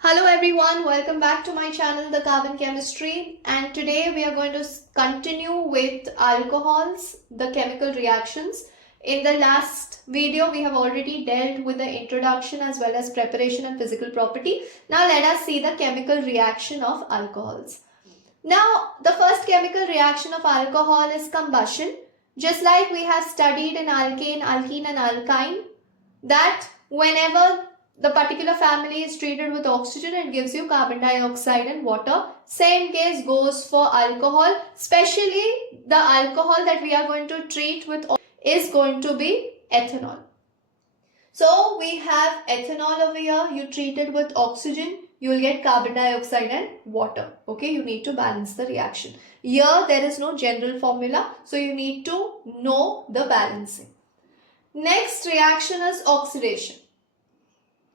Hello everyone, welcome back to my channel The Carbon Chemistry, and today we are going to continue with alcohols, the chemical reactions. In the last video we have already dealt with the introduction as well as preparation and physical property. Now let us see the chemical reaction of alcohols. Now the first chemical reaction of alcohol is combustion. Just like we have studied in alkane, alkene and alkyne, that whenever the particular family is treated with oxygen, it gives you carbon dioxide and water. Same case goes for alcohol, especially the alcohol that we are going to treat with is going to be ethanol. So we have ethanol over here, you treat it with oxygen, you will get carbon dioxide and water. Okay, you need to balance the reaction. Here there is no general formula, so you need to know the balancing. Next reaction is oxidation.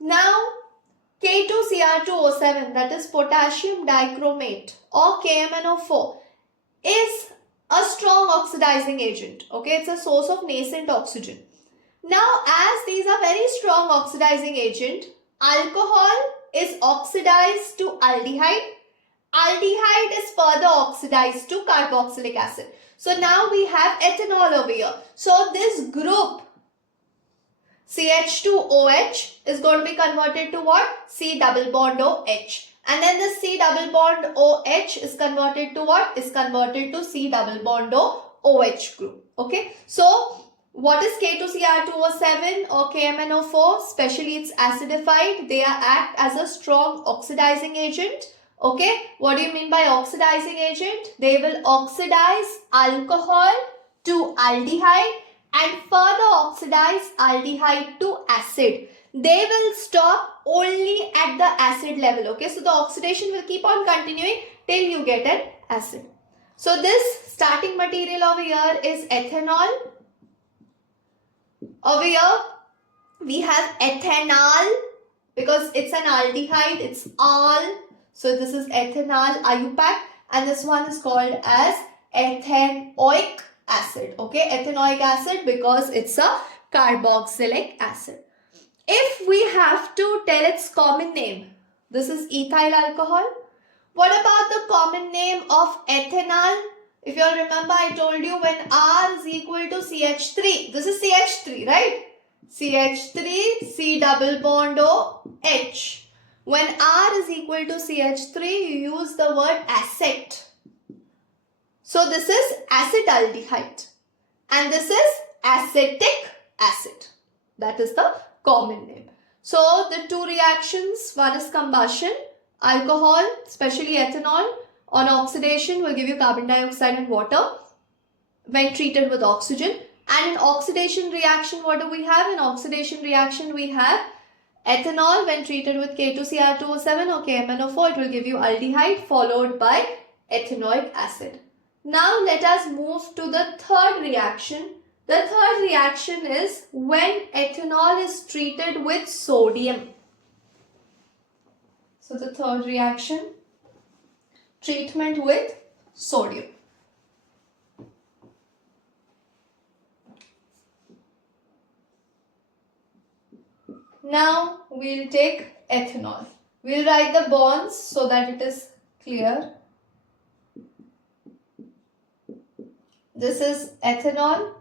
Now, K2Cr2O7, that is potassium dichromate or KMnO4, is a strong oxidizing agent. Okay, it's a source of nascent oxygen. Now, as these are very strong oxidizing agent, alcohol is oxidized to aldehyde. Aldehyde is further oxidized to carboxylic acid. So now we have ethanol over here. So this group CH2OH is going to be converted to what? C double bond OH. And then the C double bond OH is converted to what? Is converted to C double bond OH group. Okay. So what is K2Cr2O7 or KMnO4? Especially it's acidified. They act as a strong oxidizing agent. Okay. What do you mean by oxidizing agent? They will oxidize alcohol to aldehyde and further oxidize aldehyde to acid. They will stop only at the acid level. Okay, so the oxidation will keep on continuing till you get an acid. So this starting material over here is ethanol. Over here we have ethanol because it's an aldehyde, it's al. So this is ethanol IUPAC, and this one is called as ethanoic acid. Okay, ethanoic acid because it's a carboxylic acid. If we have to tell its common name, this is ethyl alcohol. What about the common name of ethanol? If you all remember, I told you when R is equal to CH3, this is CH3, right? CH3, C double bond OH. When R is equal to CH3, you use the word acet. So this is acetaldehyde and this is acetic acid. That is the common name. So the two reactions, one is combustion, alcohol, especially ethanol, on oxidation will give you carbon dioxide and water when treated with oxygen. And in oxidation reaction, what do we have? In oxidation reaction, we have ethanol when treated with K2Cr2O7 or KMnO4, it will give you aldehyde followed by ethanoic acid. Now let us move to the third reaction. The third reaction is when ethanol is treated with sodium. So the third reaction, treatment with sodium. Now we'll take ethanol. We'll write the bonds so that it is clear. This is ethanol.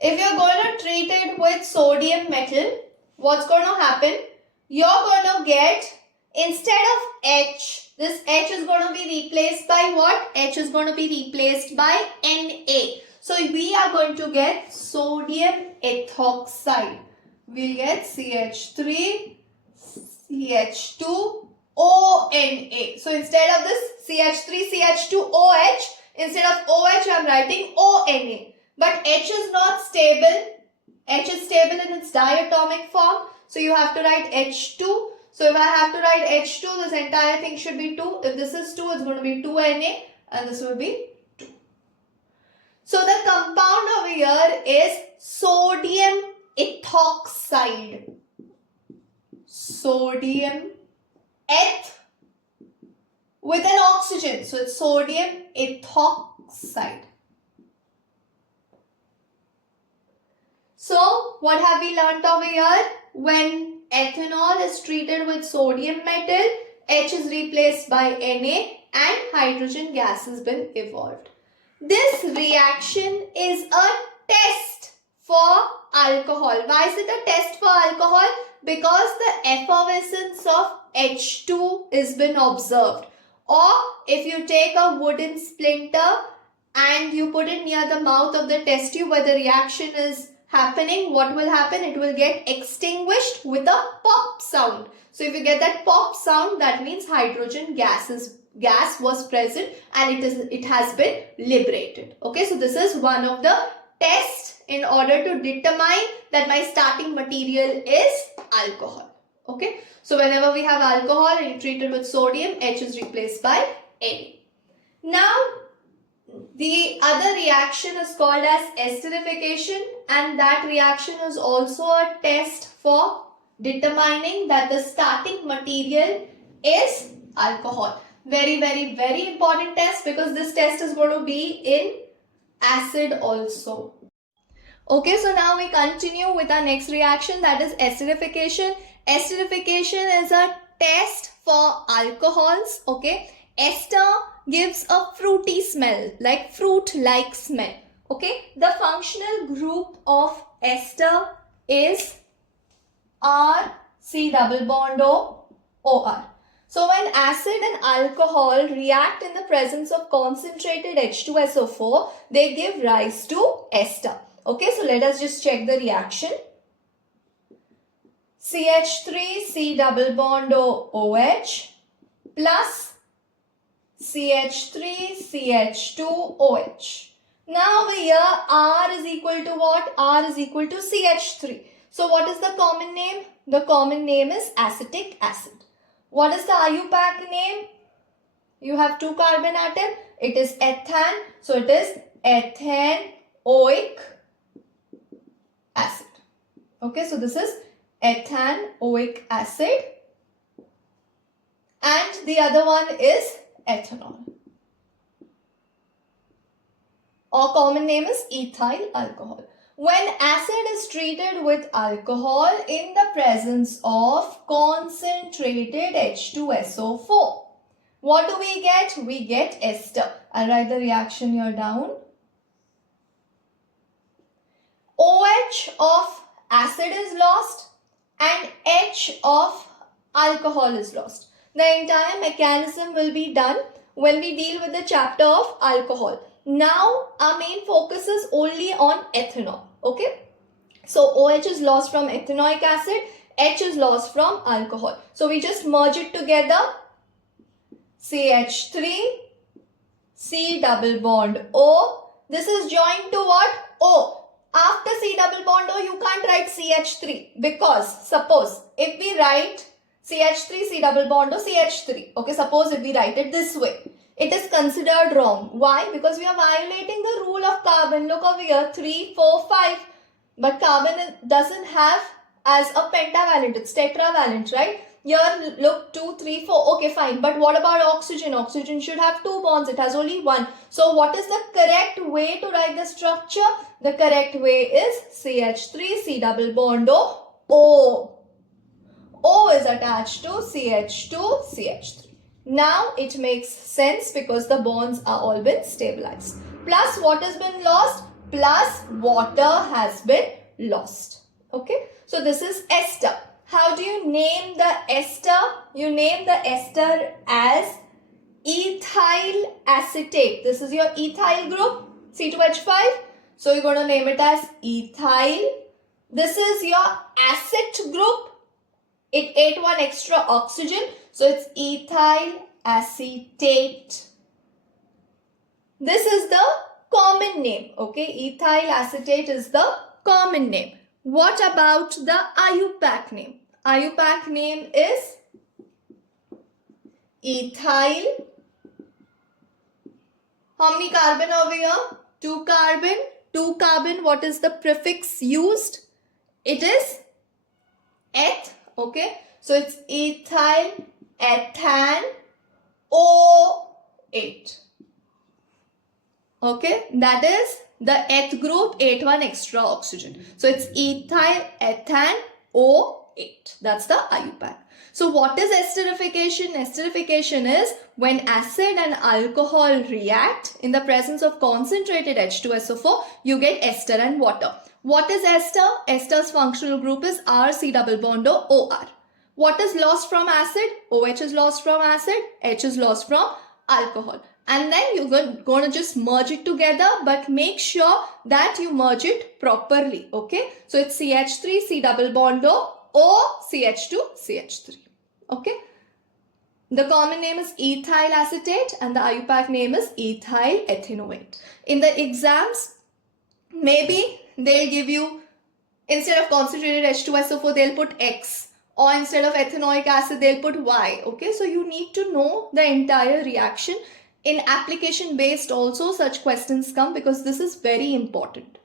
If you're going to treat it with sodium metal, what's going to happen? You're going to get, instead of H, this H is going to be replaced by what? H is going to be replaced by Na. So we are going to get sodium ethoxide. We'll get CH3, CH2, ONA. So instead of this CH3, CH2OH, instead of OH, I am writing ONA. But H is not stable. H is stable in its diatomic form. So you have to write H2. So if I have to write H2, this entire thing should be 2. If this is 2, it's going to be 2Na and this will be 2. So the compound over here is sodium ethoxide. Sodium eth with an oxygen. So it's sodium ethoxide. So what have we learnt over here? When ethanol is treated with sodium metal, H is replaced by Na and hydrogen gas has been evolved. This reaction is a test for alcohol. Why is it a test for alcohol? Because the effervescence of H2 is been observed. Or if you take a wooden splinter and you put it near the mouth of the test tube where the reaction is happening, what will happen? It will get extinguished with a pop sound. So if you get that pop sound, that means hydrogen gas was present and it has been liberated. Okay, so this is one of the tests in order to determine that my starting material is alcohol. Okay, so whenever we have alcohol and you treat it with sodium, H is replaced by Na. Now, the other reaction is called as esterification, and that reaction is also a test for determining that the starting material is alcohol. Very, very, very important test, because this test is going to be in acid also. Okay, so now we continue with our next reaction, that is esterification. Esterification is a test for alcohols. Okay, ester gives a fruity smell, like fruit-like smell. Okay, the functional group of ester is RC double bond OR. So when acid and alcohol react in the presence of concentrated H2SO4, they give rise to ester. Okay, so let us just check the reaction. CH3 C double bond OH plus CH3 CH2 OH. Now here R is equal to what? R is equal to CH3. So what is the common name? The common name is acetic acid. What is the IUPAC name? You have 2 carbon atom. It is ethane. So it is ethanoic acid. Okay, so this is ethanoic acid. And the other one is ethanol. Or common name is ethyl alcohol. When acid is treated with alcohol in the presence of concentrated H2SO4, what do we get? We get ester. I'll write the reaction here down. OH of acid is lost and H of alcohol is lost. The entire mechanism will be done when we deal with the chapter of alcohol. Now our main focus is only on ethanol. Okay, so OH is lost from ethanoic acid, H is lost from alcohol. So we just merge it together. CH3 C double bond O. This is joined to what? O. After C double bond O, you can't write CH3, because suppose if we write CH3 C double bond O CH3. Okay, suppose if we write it this way, it is considered wrong. Why? Because we are violating the rule of carbon. Look over here, 3, 4, 5. But carbon doesn't have as a pentavalent. It's tetravalent, right? Here, look, 2, 3, 4. Okay, fine. But what about oxygen? Oxygen should have 2 bonds. It has only 1. So, what is the correct way to write the structure? The correct way is CH3, C double bond O, O. O is attached to CH2, CH3. Now it makes sense because the bonds are all been stabilized. Plus what has been lost? Plus water has been lost. Okay. So this is ester. How do you name the ester? You name the ester as ethyl acetate. This is your ethyl group, C2H5. So you're going to name it as ethyl. This is your acid group. It ate 1 extra oxygen. So it's ethyl acetate. This is the common name. Okay, ethyl acetate is the common name. What about the IUPAC name? IUPAC name is ethyl. How many carbon over here? 2 carbon. 2 carbon. What is the prefix used? It is eth. Okay, so it's ethyl ethane O8. Okay, that is the eth group ate 1 extra oxygen. So it's ethyl ethane O8. 8. That's the IUPAC. So what is esterification? Esterification is when acid and alcohol react in the presence of concentrated H2SO4, you get ester and water. What is ester? Ester's functional group is RC double bond OR. What is lost from acid? OH is lost from acid, H is lost from alcohol. And then you're going to just merge it together, but make sure that you merge it properly, okay? So it's CH3, C double bond O, CH2, CH3, okay? The common name is ethyl acetate and the IUPAC name is ethyl ethanoate. In the exams, maybe they'll give you, instead of concentrated H2SO4, they'll put X. Or instead of ethanoic acid, they'll put Y, okay? So you need to know the entire reaction. In application based also such questions come because this is very important.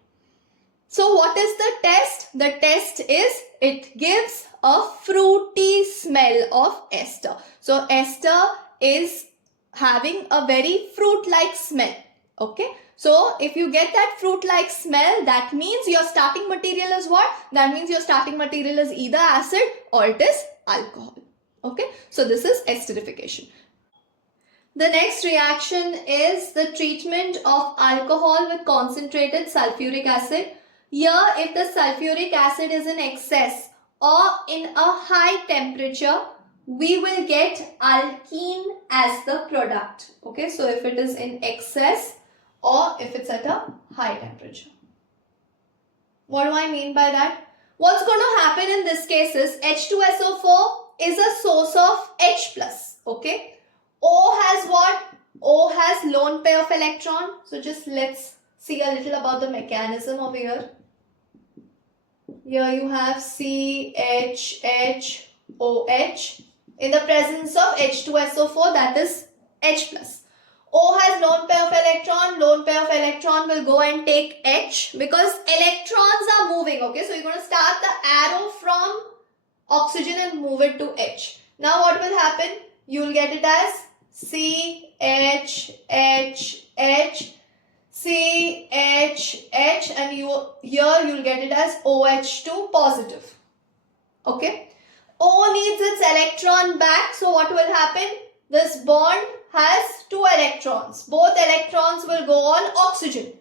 So what is the test? The test is it gives a fruity smell of ester. So ester is having a very fruit-like smell. Okay. So if you get that fruit-like smell, that means your starting material is what? That means your starting material is either acid or it is alcohol. Okay. So this is esterification. The next reaction is the treatment of alcohol with concentrated sulphuric acid. Here, if the sulphuric acid is in excess or in a high temperature, we will get alkene as the product. Okay, so if it is in excess or if it's at a high temperature. What do I mean by that? What's going to happen in this case is H2SO4 is a source of H+. Okay. O has what? O has lone pair of electron. So just let's see a little about the mechanism over here. Here you have CHHOH in the presence of H2SO4, that is H+. O has lone pair of electron. Lone pair of electron will go and take H because electrons are moving. Okay, so you're going to start the arrow from oxygen and move it to H. Now what will happen? You will get it as C, H, H, H, C, H, H, and here you'll get it as OH2 positive. Okay. O needs its electron back. So what will happen? This bond has 2 electrons. Both electrons will go on oxygen.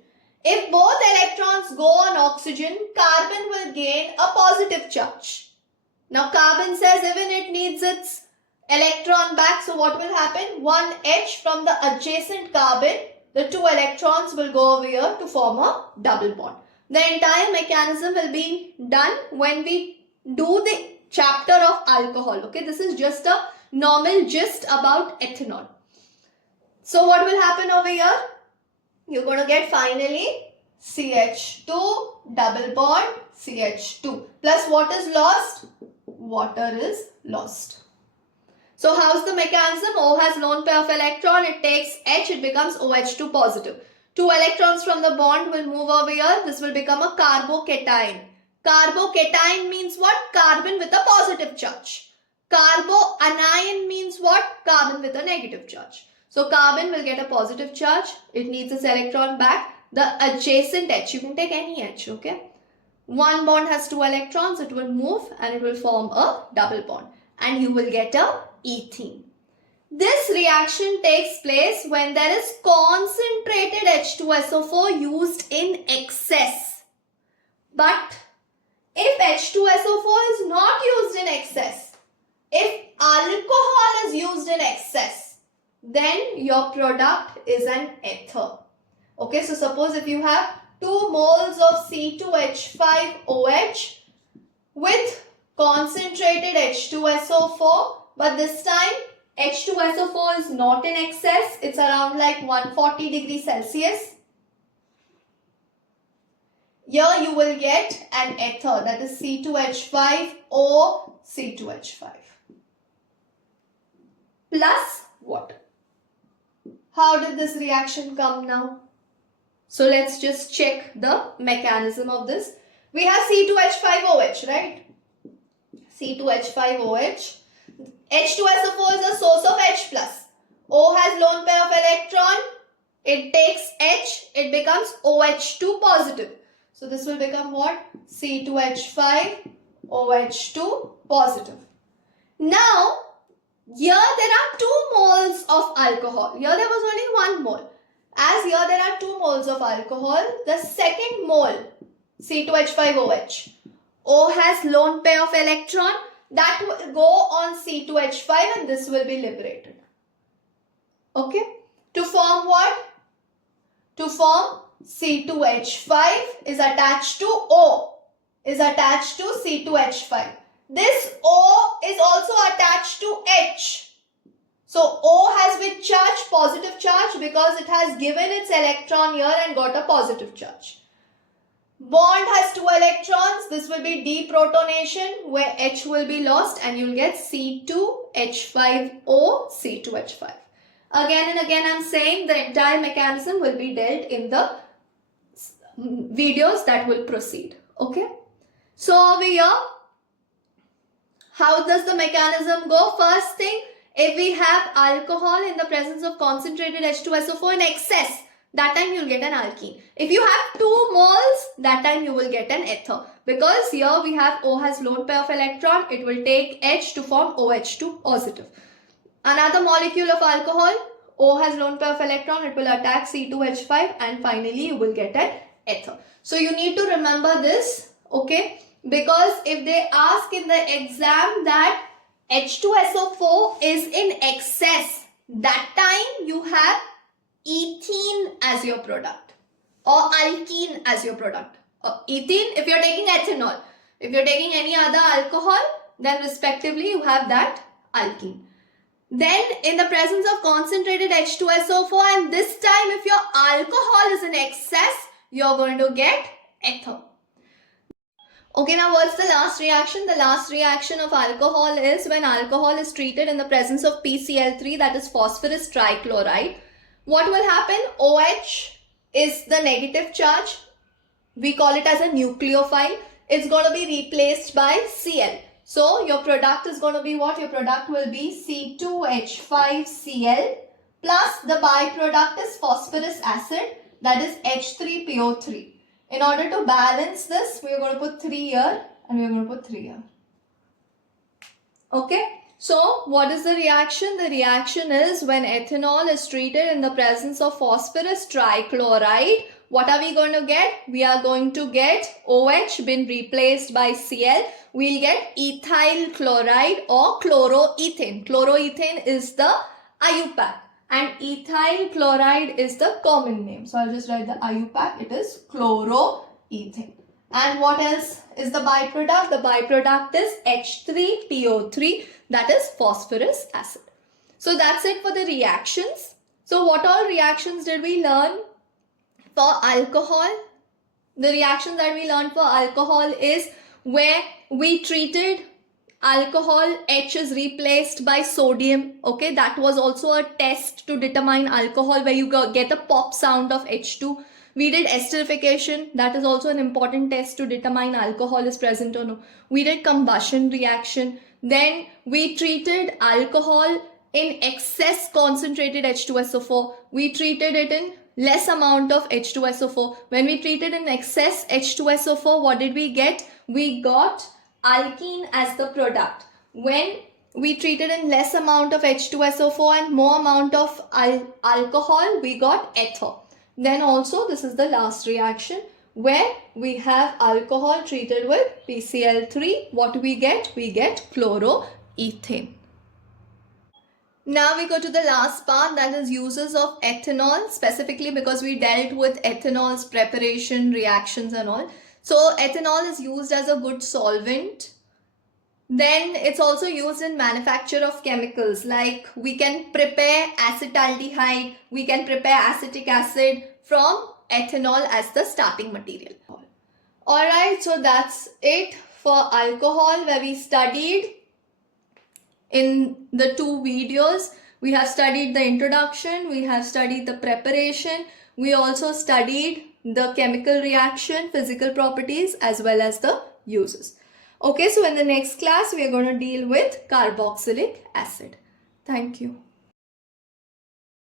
If both electrons go on oxygen, carbon will gain a positive charge. Now carbon says even it needs its electron back. So what will happen? One H from the adjacent carbon, the 2 electrons will go over here to form a double bond. The entire mechanism will be done when we do the chapter of alcohol. Okay, this is just a normal gist about ethanol. So what will happen over here? You're going to get finally CH2 double bond CH2 plus what is lost? Water is lost. So how's the mechanism? O has lone pair of electron, it takes H, it becomes OH2 positive. 2 electrons from the bond will move over here. This will become a carbocation. Carbocation means what? Carbon with a positive charge. Carboanion means what? Carbon with a negative charge. So carbon will get a positive charge. It needs its electron back. The adjacent H, you can take any H, okay? One bond has 2 electrons, it will move and it will form a double bond. And you will get a ethene. This reaction takes place when there is concentrated H2SO4 used in excess. But if H2SO4 is not used in excess, if alcohol is used in excess, then your product is an ether. Okay, so suppose if you have 2 moles of C2H5OH with concentrated H2SO4, but this time H2SO4 is not in excess, it's around like 140 degrees Celsius. Here you will get an ether, that is C2H5O C2H5 plus water. How did this reaction come now? So let's just check the mechanism of this. We have C2H5OH, right? C2H5OH. H2SO4 is a source of H+. O has lone pair of electron. It takes H. It becomes OH2 positive. So this will become what? C2H5 OH2 positive. Now, here there are 2 moles of alcohol. Here there was only 1 mole. As here there are 2 moles of alcohol, the second mole, C2H5OH, O has lone pair of electron, that will go on C2H5 and this will be liberated. Okay? To form what? To form C2H5 is attached to O, is attached to C2H5. This O is also attached to H. So O has with charge, positive charge, because it has given its electron here and got a positive charge. Bond has 2 electrons. This will be deprotonation where H will be lost and you will get C2H5O, C2H5. Again and again I am saying the entire mechanism will be dealt in the videos that will proceed. Okay. So over here, how does the mechanism go? First thing, if we have alcohol in the presence of concentrated H2SO4 in excess, that time you will get an alkene. If you have 2 moles, that time you will get an ether. Because here we have O has lone pair of electron, it will take H to form OH2 positive. Another molecule of alcohol, O has lone pair of electron, it will attack C2H5 and finally you will get an ether. So you need to remember this, okay? Because if they ask in the exam that H2SO4 is in excess, that time you have ethene as your product or alkene as your product. Ethene if you are taking ethanol. If you are taking any other alcohol, then respectively you have that alkene. Then in the presence of concentrated H2SO4, and this time if your alcohol is in excess, you are going to get ether. Okay, now what's the last reaction? The last reaction of alcohol is when alcohol is treated in the presence of PCl3, that is phosphorus trichloride. What will happen? OH is the negative charge. We call it as a nucleophile. It's going to be replaced by Cl. So your product is going to be what? Your product will be C2H5Cl plus the byproduct is phosphorus acid, that is H3PO3. In order to balance this, we are going to put 3 here and we are going to put 3 here. Okay. So what is the reaction? The reaction is when ethanol is treated in the presence of phosphorus trichloride, what are we going to get? We are going to get OH been replaced by Cl. We'll get ethyl chloride or chloroethane. Chloroethane is the IUPAC and ethyl chloride is the common name. So I'll just write the IUPAC. It is chloroethane. And what else is the byproduct? The byproduct is H3PO3, that is phosphorus acid. So that's it for the reactions. So what all reactions did we learn for alcohol? The reaction that we learned for alcohol is where we treated alcohol, H is replaced by sodium. Okay, that was also a test to determine alcohol where you get a pop sound of H2. We did esterification, that is also an important test to determine alcohol is present or no. We did combustion reaction. Then we treated alcohol in excess concentrated H2SO4. We treated it in less amount of H2SO4. When we treated in excess H2SO4, what did we get? We got alkene as the product. When we treated in less amount of H2SO4 and more amount of alcohol, we got ether. Then also this is the last reaction where we have alcohol treated with PCl3. What do we get? We get chloroethane. Now we go to the last part, that is uses of ethanol, specifically because we dealt with ethanol's preparation, reactions and all. So ethanol is used as a good solvent. Then it's also used in manufacture of chemicals, like we can prepare acetaldehyde, we can prepare acetic acid from ethanol as the starting material. Alright, so that's it for alcohol, where we studied in the 2 videos. We have studied the introduction, we have studied the preparation, we also studied the chemical reaction, physical properties as well as the uses. Okay, so in the next class we are going to deal with carboxylic acid. Thank you.